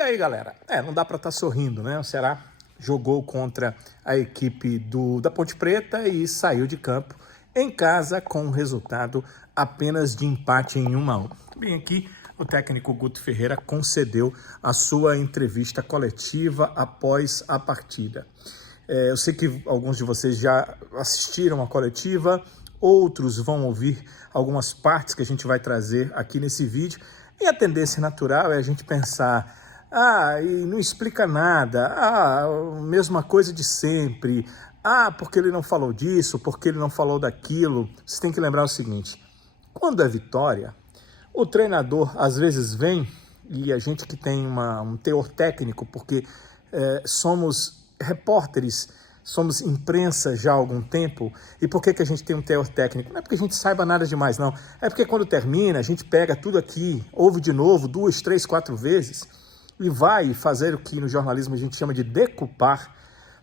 E aí, galera? Não dá para estar sorrindo, né? O Ceará jogou contra a equipe da Ponte Preta e saiu de campo em casa com um resultado apenas de empate em 1-1. Bem, aqui o técnico Guto Ferreira concedeu a sua entrevista coletiva após a partida. Eu sei que alguns de vocês já assistiram a coletiva, outros vão ouvir algumas partes que a gente vai trazer aqui nesse vídeo. E a tendência natural é a gente pensar, e não explica nada, mesma coisa de sempre, porque ele não falou disso, porque ele não falou daquilo. Você tem que lembrar o seguinte, quando é vitória, o treinador às vezes vem, e a gente que tem um teor técnico, porque somos repórteres, somos imprensa já há algum tempo. E por que a gente tem um teor técnico? Não é porque a gente saiba nada demais, não. É porque quando termina, a gente pega tudo aqui, ouve de novo 2, 3, 4 vezes e vai fazer o que no jornalismo a gente chama de decupar,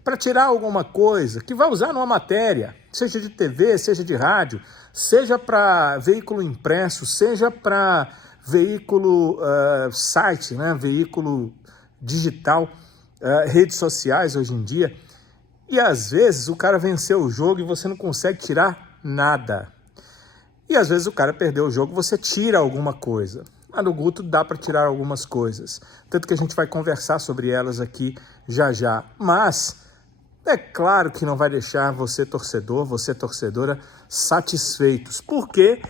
para tirar alguma coisa que vai usar numa matéria, seja de TV, seja de rádio, seja para veículo impresso, seja para veículo site, né? Veículo digital, redes sociais hoje em dia. E às vezes o cara venceu o jogo e você não consegue tirar nada. E às vezes o cara perdeu o jogo e você tira alguma coisa. Mas no Guto dá para tirar algumas coisas. Tanto que a gente vai conversar sobre elas aqui já já. Mas é claro que não vai deixar você torcedor, você torcedora satisfeitos. Porque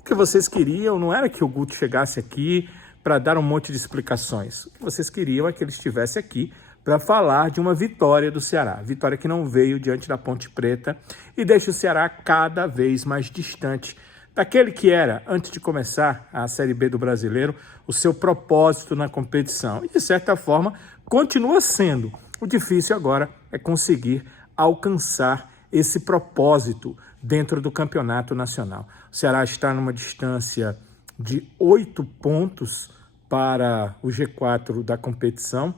o que vocês queriam não era que o Guto chegasse aqui para dar um monte de explicações. O que vocês queriam é que ele estivesse aqui para falar de uma vitória do Ceará. Vitória que não veio diante da Ponte Preta e deixa o Ceará cada vez mais distante daquele que era, antes de começar a Série B do Brasileiro, o seu propósito na competição. E, de certa forma, continua sendo. O difícil agora é conseguir alcançar esse propósito dentro do campeonato nacional. O Ceará está numa distância de 8 pontos para o G4 da competição.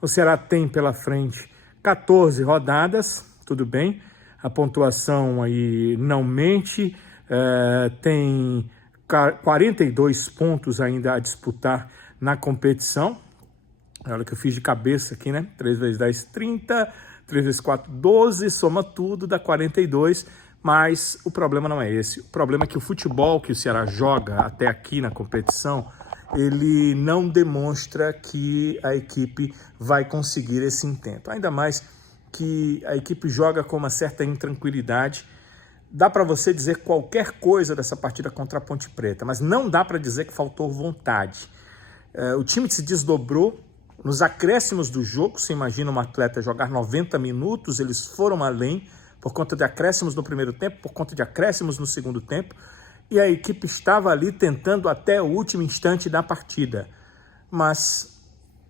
O Ceará tem pela frente 14 rodadas, tudo bem, a pontuação aí não mente, tem 42 pontos ainda a disputar na competição. Olha que eu fiz de cabeça aqui, né? 3 vezes 10, 30, 3 vezes 4, 12, soma tudo, dá 42, mas o problema não é esse. O problema é que o futebol que o Ceará joga até aqui na competição, ele não demonstra que a equipe vai conseguir esse intento. Ainda mais que a equipe joga com uma certa intranquilidade. Dá para você dizer qualquer coisa dessa partida contra a Ponte Preta, mas não dá para dizer que faltou vontade. O time se desdobrou nos acréscimos do jogo. Você imagina um atleta jogar 90 minutos, eles foram além por conta de acréscimos no primeiro tempo, por conta de acréscimos no segundo tempo. E a equipe estava ali tentando até o último instante da partida. Mas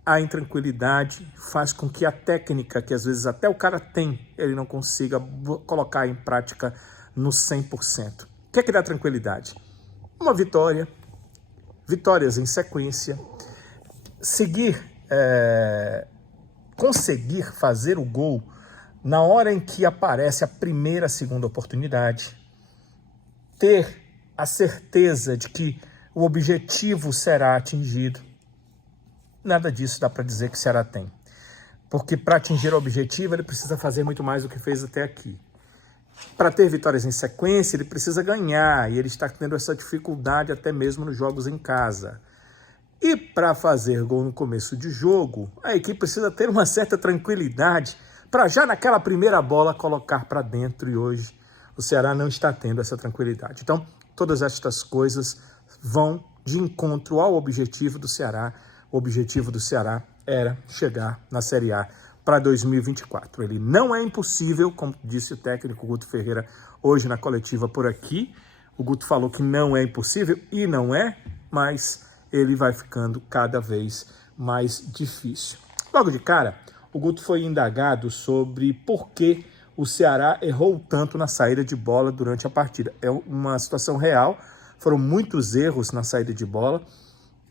a intranquilidade faz com que a técnica, que às vezes até o cara tem, ele não consiga colocar em prática no 100%. O que é que dá tranquilidade? Uma vitória, vitórias em sequência, conseguir fazer o gol na hora em que aparece a primeira, segunda oportunidade, ter a certeza de que o objetivo será atingido. Nada disso dá para dizer que o Ceará tem. Porque para atingir o objetivo, ele precisa fazer muito mais do que fez até aqui. Para ter vitórias em sequência, ele precisa ganhar. E ele está tendo essa dificuldade até mesmo nos jogos em casa. E para fazer gol no começo de jogo, a equipe precisa ter uma certa tranquilidade para já naquela primeira bola colocar para dentro. E hoje o Ceará não está tendo essa tranquilidade. Então, todas estas coisas vão de encontro ao objetivo do Ceará. O objetivo do Ceará era chegar na Série A para 2024. Ele não é impossível, como disse o técnico Guto Ferreira hoje na coletiva por aqui. O Guto falou que não é impossível e não é, mas ele vai ficando cada vez mais difícil. Logo de cara, o Guto foi indagado sobre por que o Ceará errou tanto na saída de bola durante a partida. É uma situação real, foram muitos erros na saída de bola,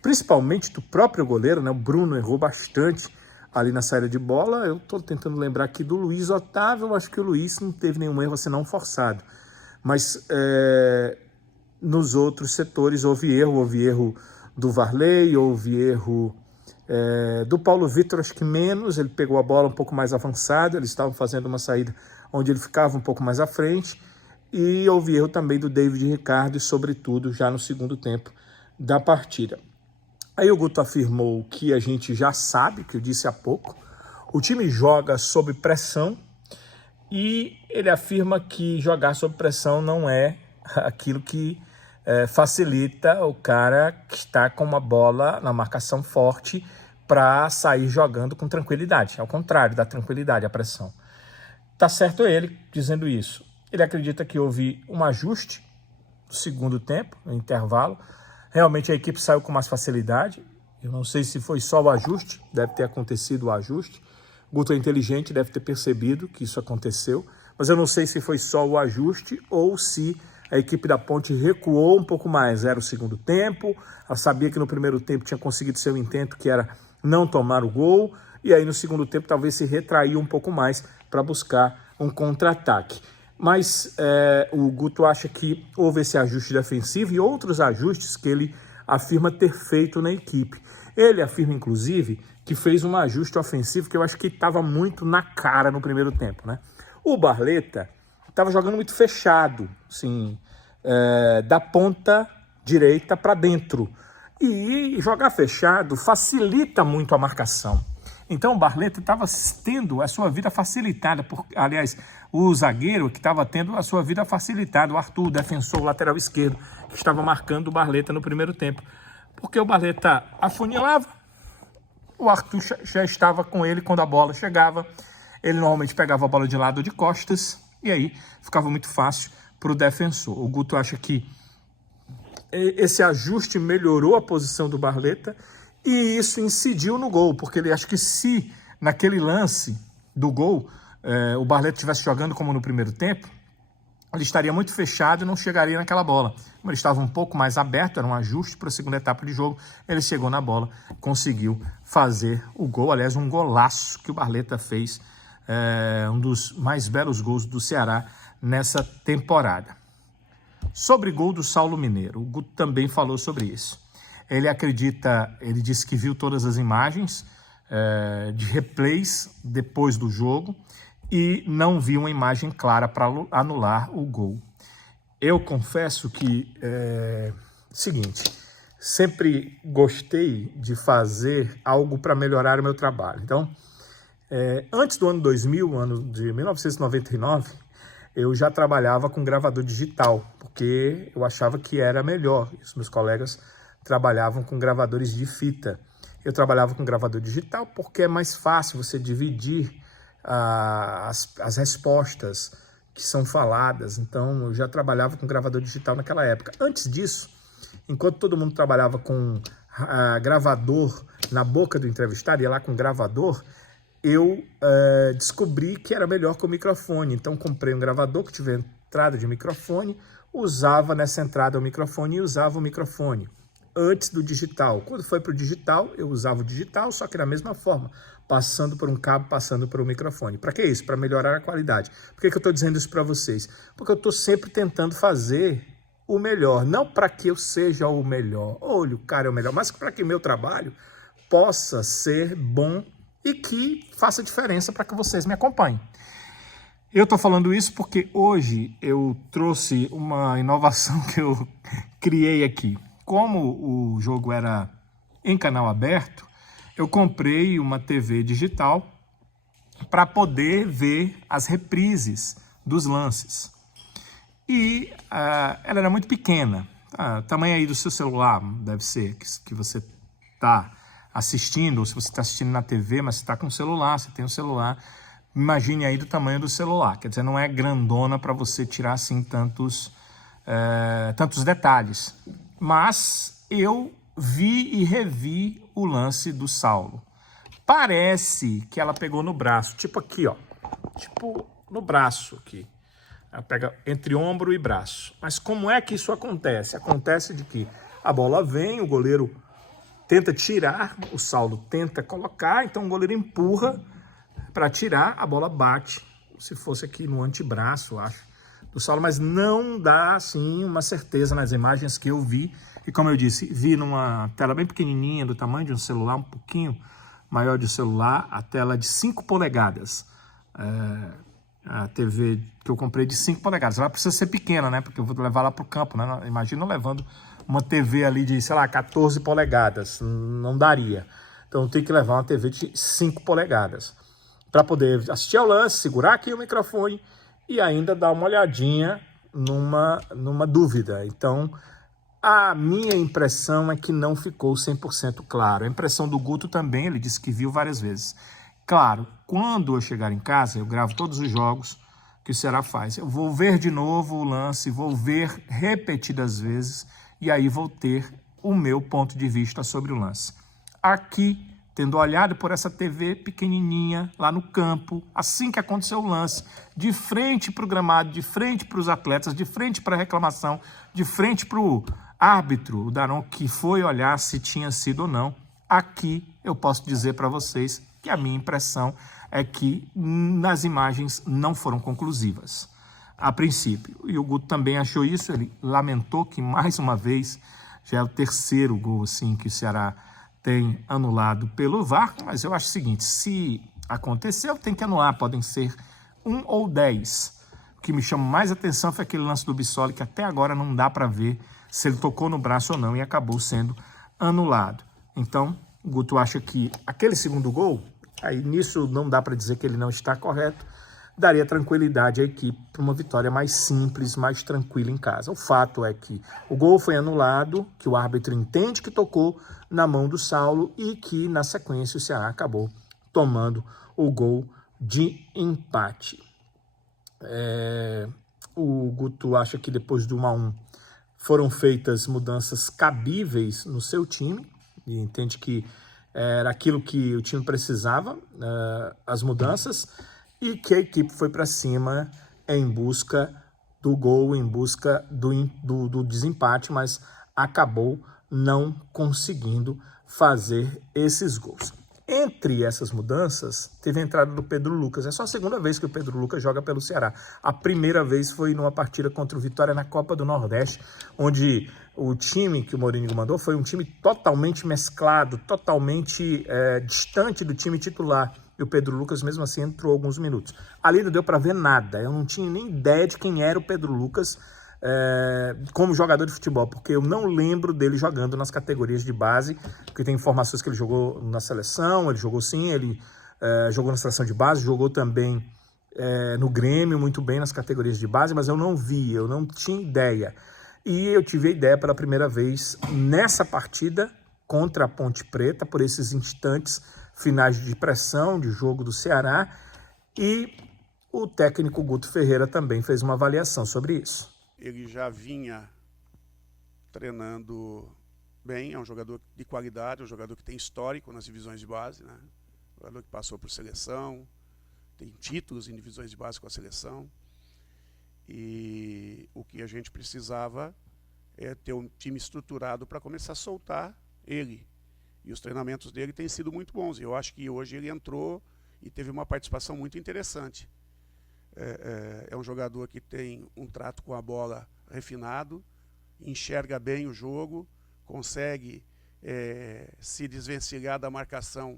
principalmente do próprio goleiro, né? O Bruno errou bastante ali na saída de bola. Eu estou tentando lembrar aqui do Luiz Otávio, eu acho que o Luiz não teve nenhum erro, senão forçado. Mas nos outros setores houve erro do Varley, houve erro Do Paulo Vitor, acho que menos, ele pegou a bola um pouco mais avançada, eles estavam fazendo uma saída onde ele ficava um pouco mais à frente, e houve erro também do David Ricardo, e sobretudo já no segundo tempo da partida. Aí o Guto afirmou que a gente já sabe, que eu disse há pouco, o time joga sob pressão, e ele afirma que jogar sob pressão não é aquilo que facilita o cara que está com uma bola na marcação forte para sair jogando com tranquilidade. Ao contrário da tranquilidade, a pressão. Tá certo ele dizendo isso. Ele acredita que houve um ajuste no segundo tempo, no intervalo. Realmente a equipe saiu com mais facilidade. Eu não sei se foi só o ajuste, deve ter acontecido o ajuste. O Guto é inteligente, deve ter percebido que isso aconteceu. Mas eu não sei se foi só o ajuste ou se a equipe da Ponte recuou um pouco mais. Era o segundo tempo, ela sabia que no primeiro tempo tinha conseguido seu intento, que era não tomar o gol, e aí no segundo tempo talvez se retraiu um pouco mais para buscar um contra-ataque. Mas o Guto acha que houve esse ajuste defensivo e outros ajustes que ele afirma ter feito na equipe. Ele afirma, inclusive, que fez um ajuste ofensivo que eu acho que estava muito na cara no primeiro tempo, né? O Barleta estava jogando muito fechado, assim, da ponta direita para dentro. E jogar fechado facilita muito a marcação. Então o Barleta estava tendo a sua vida facilitada. Aliás, o zagueiro que estava tendo a sua vida facilitada, o Arthur, o defensor, o lateral esquerdo, que estava marcando o Barleta no primeiro tempo. Porque o Barleta afunilava, o Arthur já estava com ele quando a bola chegava. Ele normalmente pegava a bola de lado ou de costas, e aí ficava muito fácil para o defensor. O Guto acha que esse ajuste melhorou a posição do Barleta e isso incidiu no gol, porque ele acha que se naquele lance do gol o Barleta estivesse jogando como no primeiro tempo, ele estaria muito fechado e não chegaria naquela bola. Como ele estava um pouco mais aberto, era um ajuste para a segunda etapa de jogo, ele chegou na bola, conseguiu fazer o gol, aliás, um golaço que o Barleta fez, um dos mais belos gols do Ceará nessa temporada. Sobre gol do Saulo Mineiro, o Guto também falou sobre isso. Ele disse que viu todas as imagens de replays depois do jogo e não viu uma imagem clara para anular o gol. Eu confesso que, seguinte, sempre gostei de fazer algo para melhorar o meu trabalho. Então, antes do ano 2000, ano de 1999, eu já trabalhava com gravador digital, porque eu achava que era melhor. Os meus colegas trabalhavam com gravadores de fita. Eu trabalhava com gravador digital porque é mais fácil você dividir as respostas que são faladas. Então, eu já trabalhava com gravador digital naquela época. Antes disso, enquanto todo mundo trabalhava com gravador na boca do entrevistado, ia lá com gravador, eu descobri que era melhor que o microfone. Então, comprei um gravador que tivesse entrada de microfone, usava nessa entrada o microfone e usava o microfone. Antes do digital. Quando foi para o digital, eu usava o digital, só que da mesma forma, passando por um cabo, passando por um microfone. Para que isso? Para melhorar a qualidade. Por que eu estou dizendo isso para vocês? Porque eu estou sempre tentando fazer o melhor. Não para que eu seja o melhor, olha, o cara é o melhor, mas para que meu trabalho possa ser bom e que faça diferença para que vocês me acompanhem. Eu estou falando isso porque hoje eu trouxe uma inovação que eu criei aqui. Como o jogo era em canal aberto, eu comprei uma TV digital para poder ver as reprises dos lances. E ela era muito pequena, tamanho aí do seu celular, deve ser, que você está assistindo, ou se você está assistindo na TV, mas você está com o celular, você tem o celular, imagine aí do tamanho do celular, quer dizer, não é grandona para você tirar assim tantos detalhes. Mas eu vi e revi o lance do Saulo. Parece que ela pegou no braço, tipo aqui, ó, tipo no braço aqui. Ela pega entre ombro e braço. Mas como é que isso acontece? Acontece de que a bola vem, o goleiro tenta tirar, o Saulo tenta colocar, então o goleiro empurra para tirar, a bola bate, se fosse aqui no antebraço, acho, do Saulo, mas não dá, assim, uma certeza nas imagens que eu vi, E como eu disse, vi numa tela bem pequenininha, do tamanho de um celular, um pouquinho maior de um celular, a tela de 5 polegadas. A TV que eu comprei de 5 polegadas. Ela precisa ser pequena, né? Porque eu vou levar lá para o campo, né? Imagina levando uma TV ali de, sei lá, 14 polegadas. Não daria. Então eu tenho que levar uma TV de 5 polegadas. Para poder assistir ao lance, segurar aqui o microfone e ainda dar uma olhadinha numa dúvida. Então, a minha impressão é que não ficou 100% claro. A impressão do Guto também, ele disse que viu várias vezes. Claro, quando eu chegar em casa, eu gravo todos os jogos que o Ceará faz. Eu vou ver de novo o lance, vou ver repetidas vezes e aí vou ter o meu ponto de vista sobre o lance. Aqui, tendo olhado por essa TV pequenininha lá no campo, assim que aconteceu o lance, de frente para o gramado, de frente para os atletas, de frente para a reclamação, de frente para o árbitro, o Daron, que foi olhar se tinha sido ou não, aqui eu posso dizer para vocês que a minha impressão é que nas imagens não foram conclusivas, a princípio. E o Guto também achou isso, ele lamentou que mais uma vez, já é o terceiro gol assim, que o Ceará tem anulado pelo VAR, mas eu acho o seguinte, se aconteceu, tem que anular, podem ser 1 ou 10. O que me chama mais atenção foi aquele lance do Bissoli, que até agora não dá para ver se ele tocou no braço ou não e acabou sendo anulado. Então, o Guto acha que aquele segundo gol, aí nisso não dá para dizer que ele não está correto, daria tranquilidade à equipe para uma vitória mais simples, mais tranquila em casa. O fato é que o gol foi anulado, que o árbitro entende que tocou na mão do Saulo e que, na sequência, o Ceará acabou tomando o gol de empate. O Guto acha que depois do 1-1 foram feitas mudanças cabíveis no seu time e entende que era aquilo que o time precisava, as mudanças, e que a equipe foi para cima em busca do gol, em busca do desempate, mas acabou não conseguindo fazer esses gols. Entre essas mudanças, teve a entrada do Pedro Lucas. É só a segunda vez que o Pedro Lucas joga pelo Ceará. A primeira vez foi numa partida contra o Vitória na Copa do Nordeste, onde o time que o Mourinho mandou foi um time totalmente mesclado, totalmente distante do time titular. E o Pedro Lucas, mesmo assim, entrou alguns minutos. Ali não deu para ver nada. Eu não tinha nem ideia de quem era o Pedro Lucas como jogador de futebol, porque eu não lembro dele jogando nas categorias de base, porque tem informações que ele jogou na seleção, ele jogou sim, ele jogou na seleção de base, jogou também no Grêmio muito bem nas categorias de base, mas eu não vi, eu não tinha ideia. E eu tive a ideia pela primeira vez nessa partida contra a Ponte Preta, por esses instantes finais de pressão de jogo do Ceará, e o técnico Guto Ferreira também fez uma avaliação sobre isso. Ele já vinha treinando bem, é um jogador de qualidade, um jogador que tem histórico nas divisões de base, né? Um jogador que passou por seleção, tem títulos em divisões de base com a seleção. E o que a gente precisava é ter um time estruturado para começar a soltar ele. E os treinamentos dele têm sido muito bons. Eu acho que hoje ele entrou e teve uma participação muito interessante. É um jogador que tem um trato com a bola refinado, enxerga bem o jogo, consegue se desvencilhar da marcação,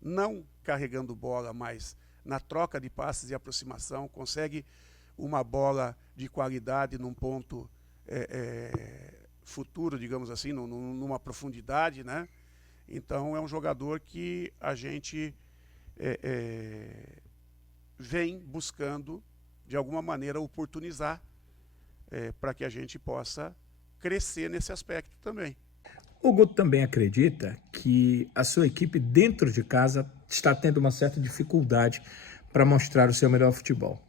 não carregando bola, mas na troca de passes e aproximação, consegue uma bola de qualidade num ponto futuro, digamos assim, numa profundidade, né? Então é um jogador que a gente vem buscando, de alguma maneira, oportunizar para que a gente possa crescer nesse aspecto também. O Guto também acredita que a sua equipe dentro de casa está tendo uma certa dificuldade para mostrar o seu melhor futebol.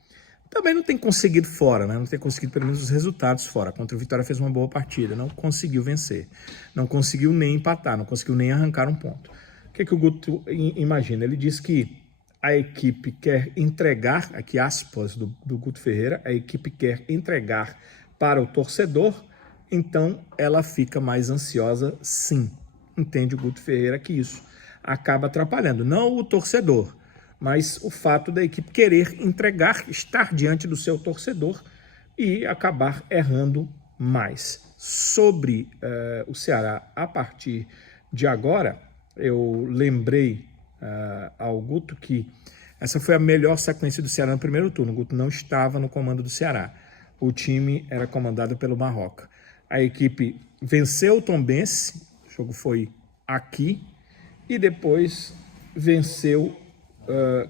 Também não tem conseguido fora, né? Não tem conseguido pelo menos os resultados fora. Contra o Vitória fez uma boa partida, não conseguiu vencer, não conseguiu nem empatar, não conseguiu nem arrancar um ponto. O que o Guto imagina? Ele diz que a equipe quer entregar, aqui aspas do Guto Ferreira, a equipe quer entregar para o torcedor, então ela fica mais ansiosa sim. Entende o Guto Ferreira que isso acaba atrapalhando, não o torcedor, mas o fato da equipe querer entregar, estar diante do seu torcedor e acabar errando mais. sobre o Ceará a partir de agora, eu lembrei ao Guto que essa foi a melhor sequência do Ceará no primeiro turno. O Guto não estava no comando do Ceará. O time era comandado pelo Marroca. A equipe venceu o Tombense, o jogo foi aqui, e depois venceu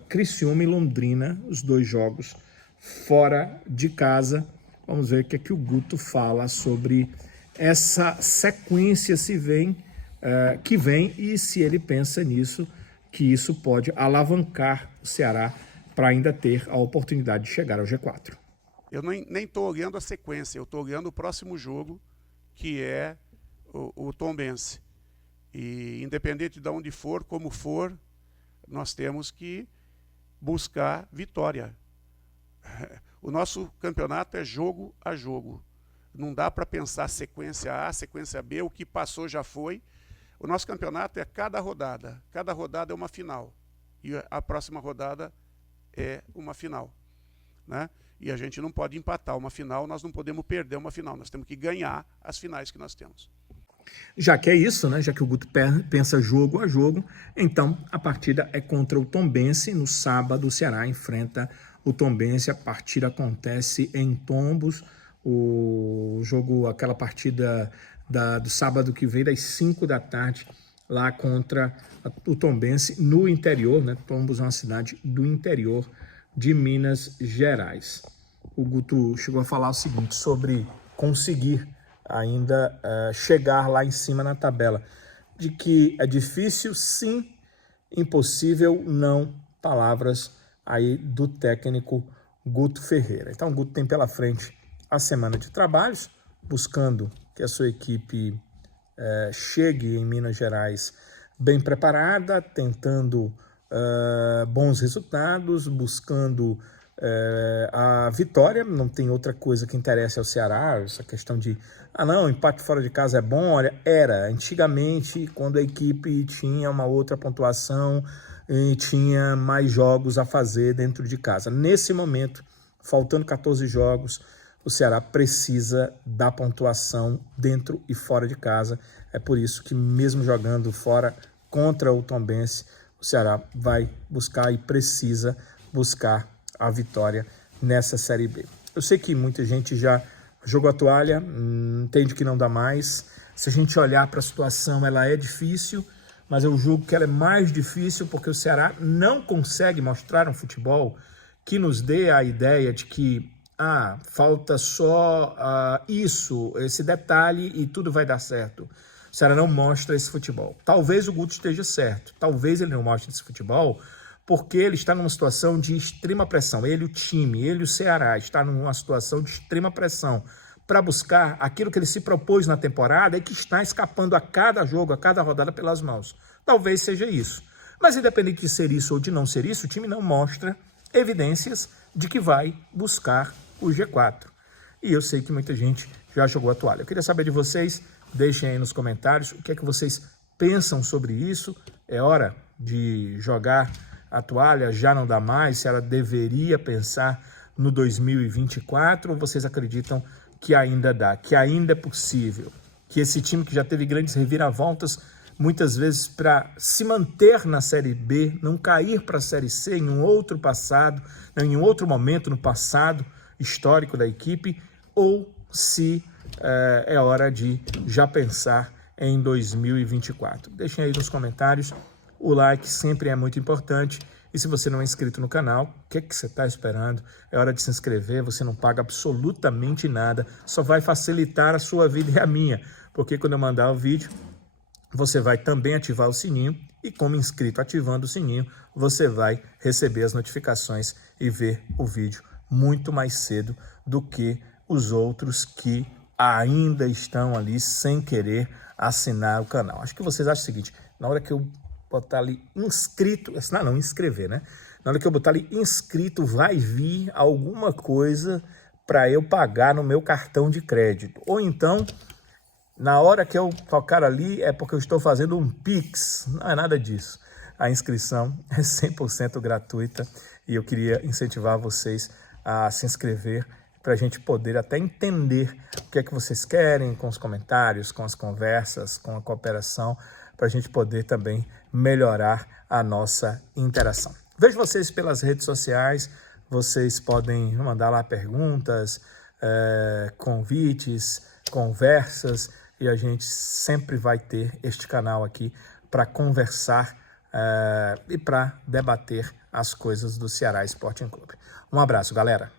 Criciúma e Londrina, os 2 jogos fora de casa. Vamos ver o que é que o Guto fala sobre essa sequência que vem e se ele pensa nisso, que isso pode alavancar o Ceará para ainda ter a oportunidade de chegar ao G4. Eu nem estou olhando a sequência, eu estou olhando o próximo jogo, que é o Tombense. E independente de onde for, como for, nós temos que buscar vitória. O nosso campeonato é jogo a jogo. Não dá para pensar sequência A, sequência B, o que passou já foi. O nosso campeonato é cada rodada é uma final. E a próxima rodada é uma final, né? E a gente não pode empatar uma final, nós não podemos perder uma final, nós temos que ganhar as finais que nós temos. Já que é isso, né? Já que o Guto pensa jogo a jogo, então a partida é contra o Tombense. No sábado o Ceará enfrenta o Tombense, a partida acontece em Tombos, o jogo, aquela partida do sábado que vem, das 5 da tarde, lá contra o Tombense, no interior, né? Tombos é uma cidade do interior de Minas Gerais. O Guto chegou a falar o seguinte sobre conseguir ainda chegar lá em cima na tabela, de que é difícil, sim, impossível, não, palavras aí do técnico Guto Ferreira. Então o Guto tem pela frente a semana de trabalhos, buscando que a sua equipe chegue em Minas Gerais bem preparada, tentando bons resultados, buscando a vitória. Não tem outra coisa que interesse ao Ceará, essa questão de não, empate fora de casa é bom. Olha, era antigamente, quando a equipe tinha uma outra pontuação e tinha mais jogos a fazer dentro de casa. Nesse momento, faltando 14 jogos, o Ceará precisa da pontuação dentro e fora de casa. É por isso que, mesmo jogando fora contra o Tombense, o Ceará vai buscar e precisa buscar a vitória nessa Série B. Eu sei que muita gente já jogou a toalha, entende que não dá mais. Se a gente olhar para a situação, ela é difícil, mas eu julgo que ela é mais difícil porque o Ceará não consegue mostrar um futebol que nos dê a ideia de que falta só esse detalhe e tudo vai dar certo. O Ceará não mostra esse futebol. Talvez o Guto esteja certo, talvez ele não mostre esse futebol porque ele está numa situação de extrema pressão. Ele, o time, ele, o Ceará, está numa situação de extrema pressão para buscar aquilo que ele se propôs na temporada e que está escapando a cada jogo, a cada rodada pelas mãos. Talvez seja isso. Mas independente de ser isso ou de não ser isso, o time não mostra evidências de que vai buscar o G4. E eu sei que muita gente já jogou a toalha. Eu queria saber de vocês, deixem aí nos comentários o que é que vocês pensam sobre isso. É hora de jogar a toalha, já não dá mais, se ela deveria pensar no 2024, ou vocês acreditam que ainda dá, que ainda é possível, que esse time que já teve grandes reviravoltas, muitas vezes para se manter na Série B, não cair para a Série C em um outro passado, em um outro momento no passado histórico da equipe, ou se é hora de já pensar em 2024. Deixem aí nos comentários. O like sempre é muito importante. E se você não é inscrito no canal, o que você está esperando? É hora de se inscrever, você não paga absolutamente nada, só vai facilitar a sua vida e a minha, porque quando eu mandar o vídeo, você vai também ativar o sininho e, como inscrito ativando o sininho, você vai receber as notificações e ver o vídeo muito mais cedo do que os outros que ainda estão ali sem querer assinar o canal. Acho que vocês acham o seguinte, na hora que eu botar ali inscrito, não, inscrever, né? Na hora que eu botar ali inscrito, vai vir alguma coisa para eu pagar no meu cartão de crédito. Ou então, na hora que eu tocar ali, é porque eu estou fazendo um Pix. Não é nada disso. A inscrição é 100% gratuita e eu queria incentivar vocês a se inscrever para a gente poder até entender o que é que vocês querem com os comentários, com as conversas, com a cooperação, para a gente poder também melhorar a nossa interação. Vejo vocês pelas redes sociais, vocês podem mandar lá perguntas, convites, conversas, e a gente sempre vai ter este canal aqui para conversar e para debater as coisas do Ceará Sporting Clube. Um abraço, galera!